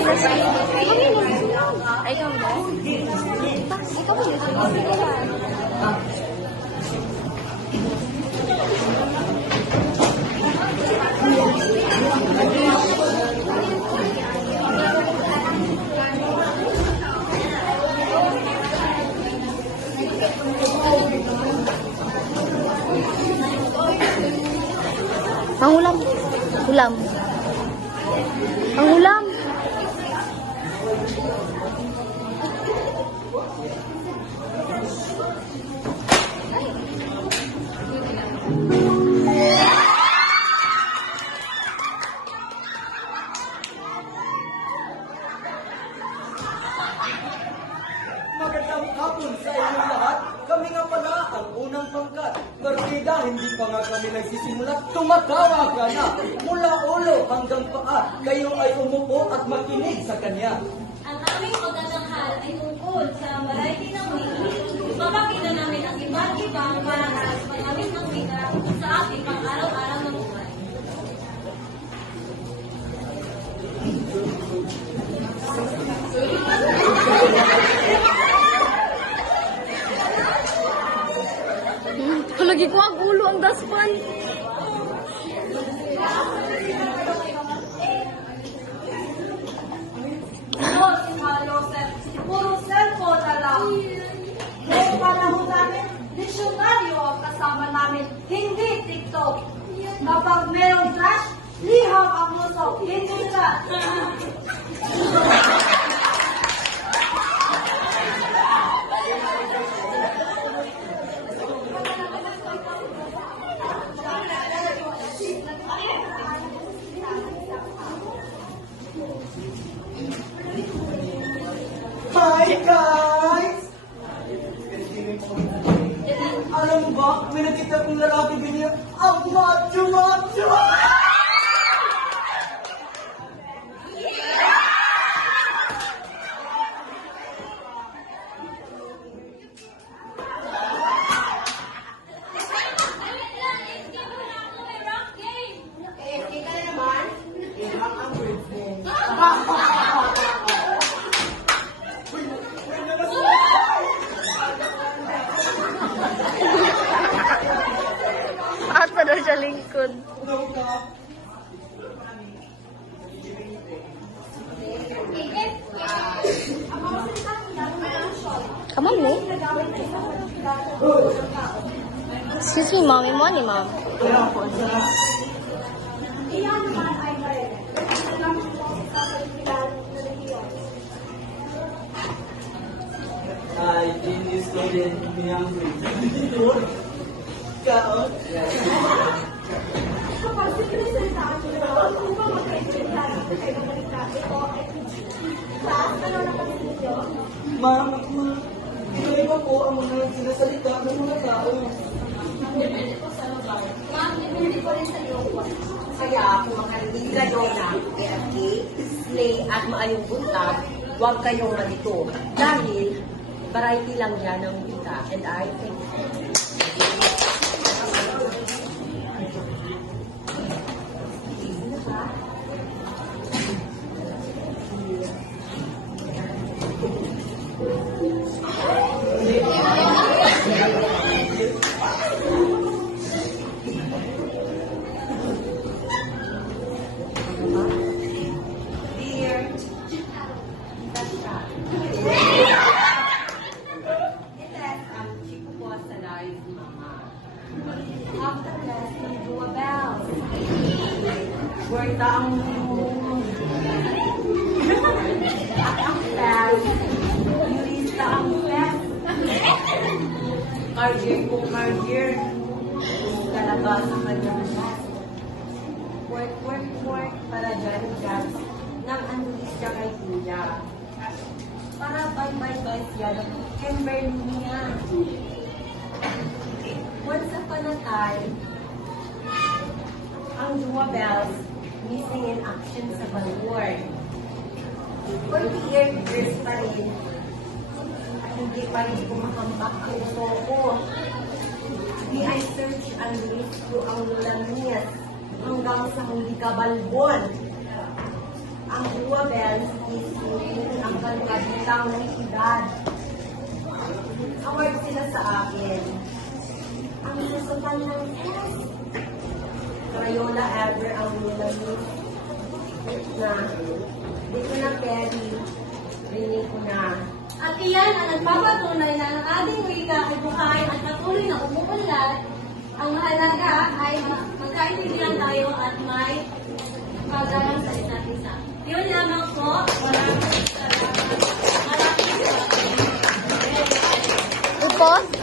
Ay, ikaw ba? Ikaw ba yun? Ang ulam. Ulam. Ang ulam. Magandang hapon sa inyong lahat. Kami nga pala ang unang pangkat. Partida, hindi pa nga kami nagsisimula. Tumatawa ka na. Mula ulo hanggang paa. Kayo ay umupo at makinig sa kanya. Ang aming pagtatanghal ay tungkol sa variety ng wika. Papakita namin ang iba't ibang paraan sa paggamit ng wika sa ating pang-araw-araw na buhay. Lagi ko ang ulo ang daspan. Puro cellphone na lang. Noong panahon namin, disyonaryo ang kasama namin, hindi TikTok. Kapag merong flash, liham ang musok, hindi chat. Hi guys! Alam mo ba, may nakita kong lalaki din niya. Ang macho-macho! At pa daw siya lingkod. Come on, mo. Excuse me, mommy. Money, mom. Iyan naman ay baril. I did this student young Kaon? Kapag sinasalitaan mo na, upang magkaintindihan ang kailangan ito ay class, ano na kami ninyo? Ma'am, iba po ang mga sinasalita ng mga tao. Depende po sa lugar. Ma'am, depende po rin sa iyo. Kaya kung makalimutan nyo na PFK, slay at maayong buntag, huwag kayong malito. Dahil variety lang yan ng wika. And I think Worta ang at ang fast, yurista ang fast, cardiac ko cardiac, talaga sa kanyang fast. Work para dyan ng andulista kay Kuya. Para bye siya ng Kimberly niya. Once upon a time, ang Jua Bells missing in action sa Balwar. 48 years pa rin at hindi pa rin kumakambak ang uso ko. Di I search and rescue ang lulaniyas hanggang sa hindi kabalbon. Ang ang Buwabel is ang kabilang ng edad. Award sila sa akin. Ang susukan ng S. Crayola ever ang nilamit na dito na Perry. Rinig ko na. At iyan ang nagpapatunay na ang ating wika ay buhay at patuloy na umuunlad. Ang mahalaga ay magkaintindihan tayo at may paggalang sa isa't isa. Yun lamang po. Maraming salamat. Maraming salamat. Upos?